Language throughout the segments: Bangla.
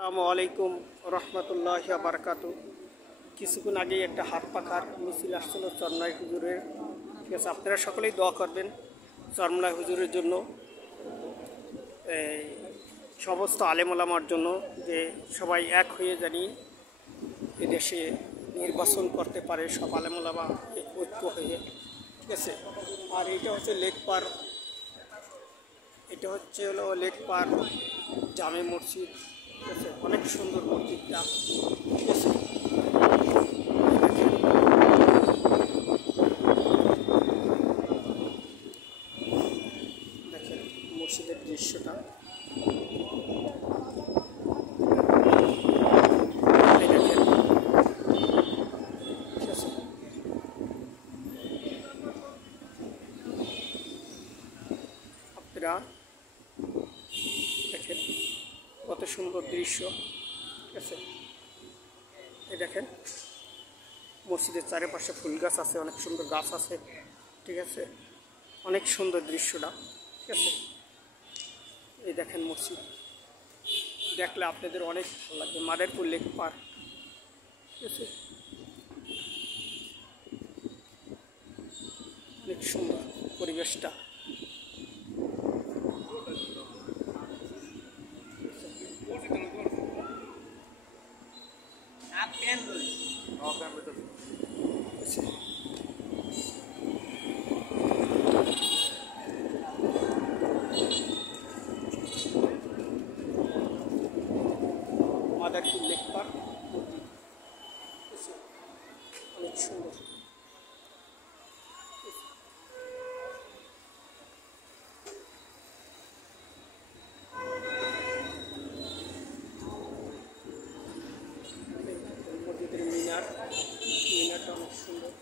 আসসালামু আলাইকুম রহমতুল্লাহি ওয়া বারাকাতু। কিছুক্ষণ আগে একটা হাত পাখার মিছিল আসছিল চরমনাই হুজুরের। ঠিক আছে, আপনারা সকলেই দোয়া করবেন চরমনাই হুজুরের জন্য, এই সমস্ত আলেম ওলামার জন্য, যে সবাই এক হয়ে জানি এদেশে নির্বাচন করতে পারে, সব আলেম ওলামা ঐক্য হয়ে। ঠিক আছে, আর এটা হচ্ছে লেকপার, এটা হচ্ছে হলো লেকপার জামে মসজিদ। ঠিক আছে, অনেক সুন্দর মসজিদটা। ঠিক আছে, দেখেন মসজিদের দৃশ্যটা। এই দেখেন, ঠিক আছে, আপনারা দেখেন কত সুন্দর দৃশ্য। ঠিক আছে, এই দেখেন মসজিদের চারিপাশে ফুল গাছ আছে, অনেক সুন্দর গাছ আছে। ঠিক আছে, অনেক সুন্দর দৃশ্যটা। ঠিক আছে, এই দেখেন মসজিদ, দেখলে আপনাদের অনেক ভালো লাগবে। Madaripur lake park. ঠিক আছে, অনেক সুন্দর পরিবেশটা। মাদারীপুর লেক পার্ক অনেক সুন্দর। মসজিদের মিনারটা অনেক সুন্দর।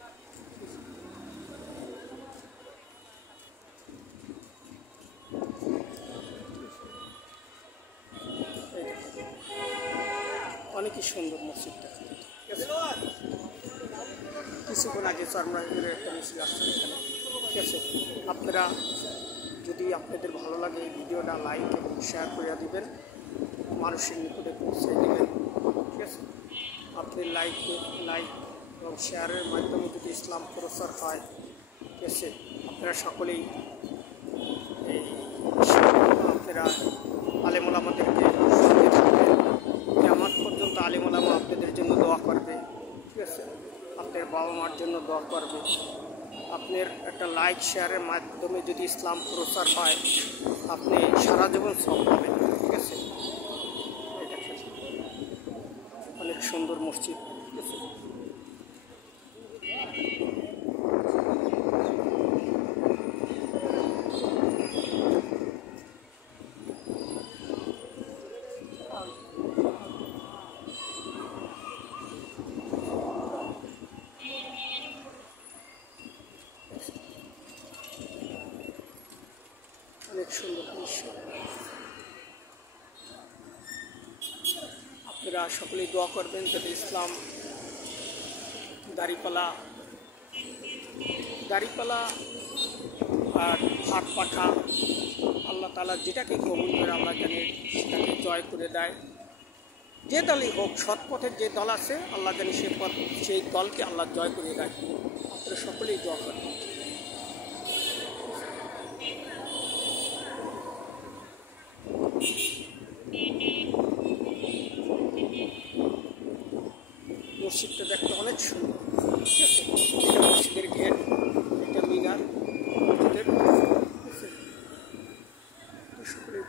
অনেকই সুন্দর মসজিদটা। ঠিক আছে, কিছুক্ষণ আগে চরমনাইয়ের একটা মিছিল আসছে এখানে। ঠিক আছে, আপনারা যদি আপনাদের ভালো লাগে এই ভিডিওটা লাইক এবং শেয়ার করে দিবেন, মানুষের নিকটে পৌঁছে দেবেন। ঠিক আছে, আপনি লাইক এবং শেয়ারের মাধ্যমে যদি ইসলাম প্রচার হয়, ঠিক আছে, আপনারা সকলেই এই আপনারা আলেম ওলামাদেরকে সঙ্গে থাকবেন। কিয়ামত পর্যন্ত আলেম ওলামা আপনাদের জন্য দোয়া করবে। ঠিক আছে, আপনার বাবা মার জন্য দোয়া করবে। আপনার একটা লাইক শেয়ারের মাধ্যমে যদি ইসলাম প্রচার হয়, আপনি সারা জীবন সব পাবেন। ঠিক আছে, এই দেখেন অনেক সুন্দর মসজিদ। ঠিক আছে, অনেক সুন্দর দৃশ্য। আপনারা সকলেই দোয়া করবেন যাতে ইসলাম দাড়িপালা আর হাত পাখা আল্লাহ তাআলা যেটাকে কবুল করে আল্লাহ জানে সেটাকে জয় করে দেয়। যে দলই হোক, সৎ পথের যে দল আছে আল্লাহ জানে সেই দলকে আল্লাহ জয় করে দেয়। আপনারা সকলেই দোয়া করবেন। মসজিদটা দেখতে অনেক সুন্দর। ঠিক আছে, এটা মসজিদের গেট, এটা মিনার মসজিদের। ঠিক আছে, সকলেই